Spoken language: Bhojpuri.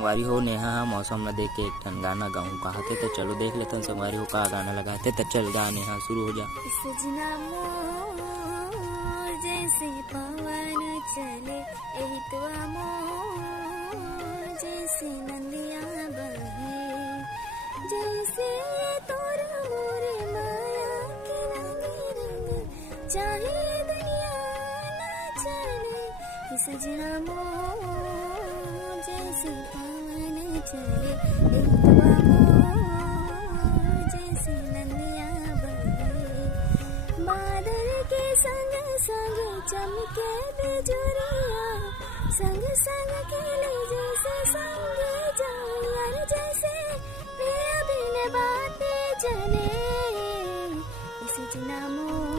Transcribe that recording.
संगवारी हो नेहा हा मौसम ला देख के एक ठन गाना गाऊं कहते तो चलो देख लेते हैं संगवारी हो का गाना लगाते तो चल गा नेहा शुरू हो जा। सजना मोर जैसे पवन चले एहितवा मोर जैसे नंदिया बहे जैसे तोरा मोरे माया के रंग रंग चाहे दुनिया ना चले सजना मोर जैसे पवन चले एहितवा मोर जैसे नंदिया बादल के संग संग चमके बिजुरिया संग संग खेले जैसे संगे जायर जैसे प्रिय बिन बातें चले सजना मोर